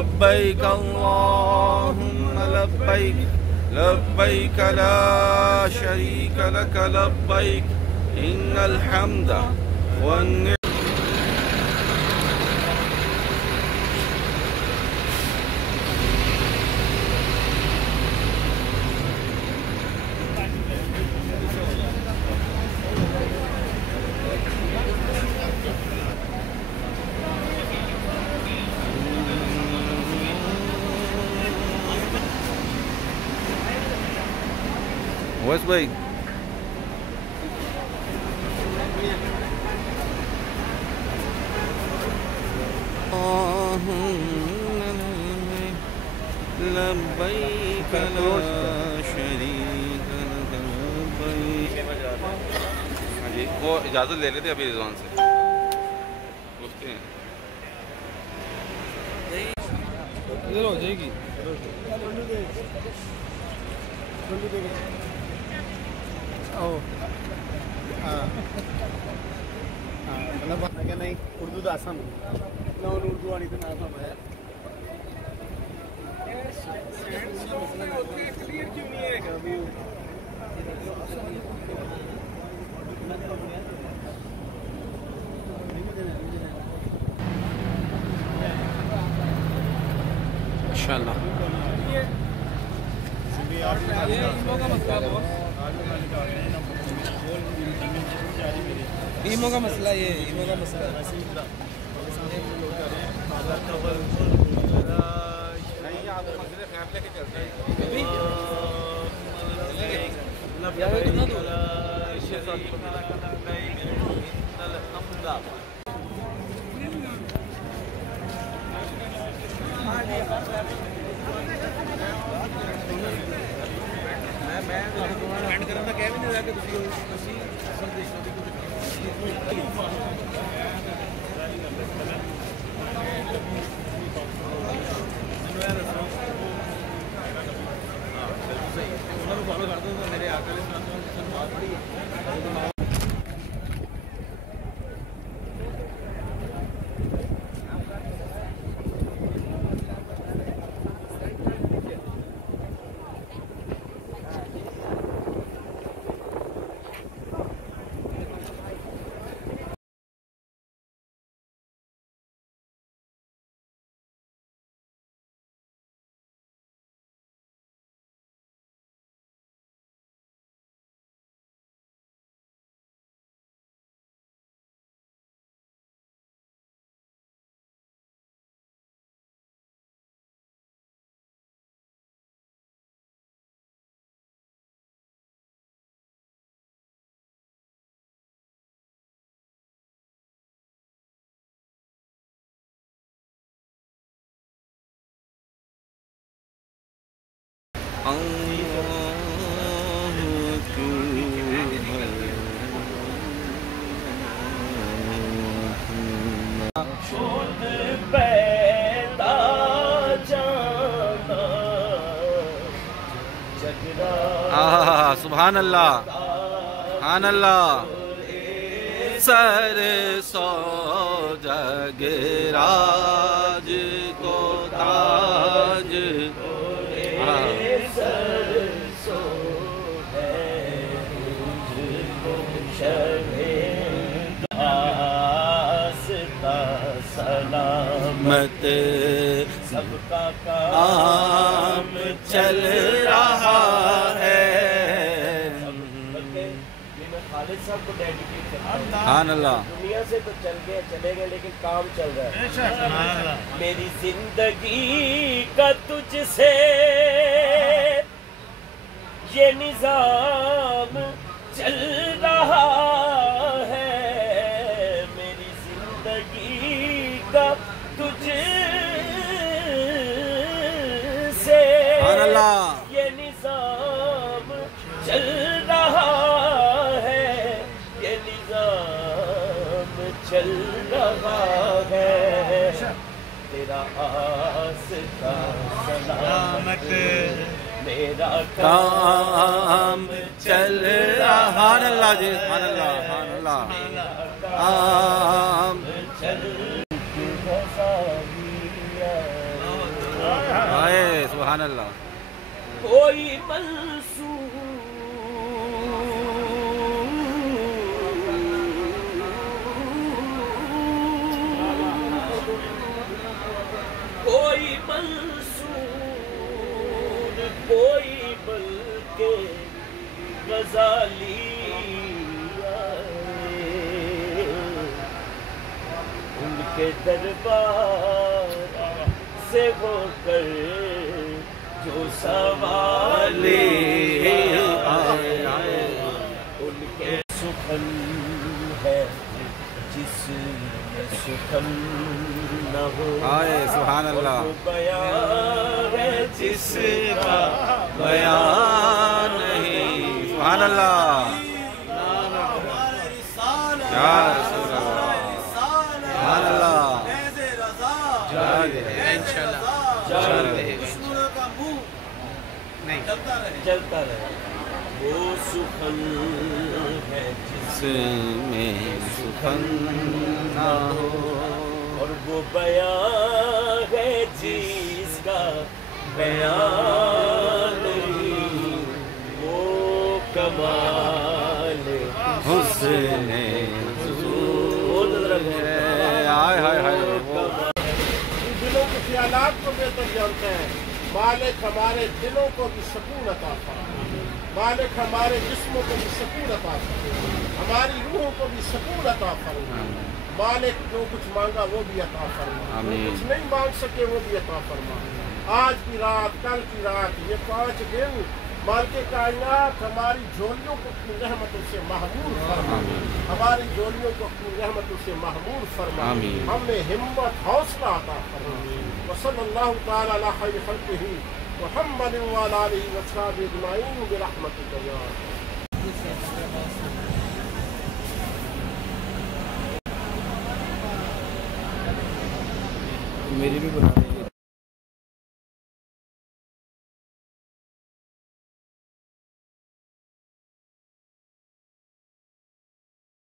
लब्बैक अल्लाहुम्मा लब्बैक लब्बैक ला शरीक लक लब्बैक इन्नल हम्दा वन्निअमत। बस भाई लब्बैक ला शरीक लक लब्बैक। हाँ जी, वो इजाज़त ले लेते अभी रिजवान से पूछते हैं। इधर हो जाएगी मतलब नहीं उर्दू तो आसान ना उर्दू आनी तो ना आसान है। क्लियर क्यों नहीं है अभी? इंशाअल्लाह ईमो का मसला, ये ईमो का मसला मैं करना कह भी नहीं रहा कि फॉलो कर दो तो मेरे आकर बात बड़ी है। सुभान अल्लाह, सुभान अल्लाह। सरसों जगराज को ताज सलामत सबका काम चल रहा है। सबको डेडिकेट दुनिया से तो चले गए लेकिन काम चल रहा है। मेरी जिंदगी का तुझसे ये निजाम चल रहा है। मेरी जिंदगी का तुझसे ये निजाम चल रहा है। ये निजाम चल रहा है। तेरा आस्था सलामत मेरा काम चल रहा। अल्लाह जी, अल्लाह अल्लाह काम चल सुभान अल्लाह। कोई मंसूर कोई मंसूर कोई बल्कि गजाली आए, उनके दरबार से होकर जो सवाले आए, उनके सुखन है जिसमें सुखन न हो आए सुभान अल्लाह। बयान है जिसका बयान नहीं सुभान अल्लाह। या रसूल अल्लाह सुभान अल्लाह। चलता रहे वो सुखन है जिसमें सुखन ना हो, और वो बयान है जिसका बयान नहीं, वो कमाल हुस्न हुजूर है। हाय हाय हाय। दिलों के ख्यालात को बेहतर जानते हैं। मालिक हमारे दिलों को भी सुकून अता फरमाए, मालिक हमारे जिस्मों को भी सुकून अता फरमाए, हमारी रूहों को भी सुकून अता फरमाए। मालिक जो कुछ मांगा वो भी अता फरमाए, जो कुछ नहीं मांग सके वो भी अता फरमाए। आज की रात, कल की रात, ये 5 दिन मालिक कायनात हमारी झोलियों को अपनी रहमतों से महमूर फरमाए, हमारी झोलियों को अपनी रहमतों से महमूर फरमाए, हमें हिम्मत हौसला अता फरमाए। वसल्लल्लाहु तआला अला खैरि खल्क़िही मुहम्मद व अला आलिहि व अस्हाबिहि अजमईन बिरहमतिका या मेरी भी बना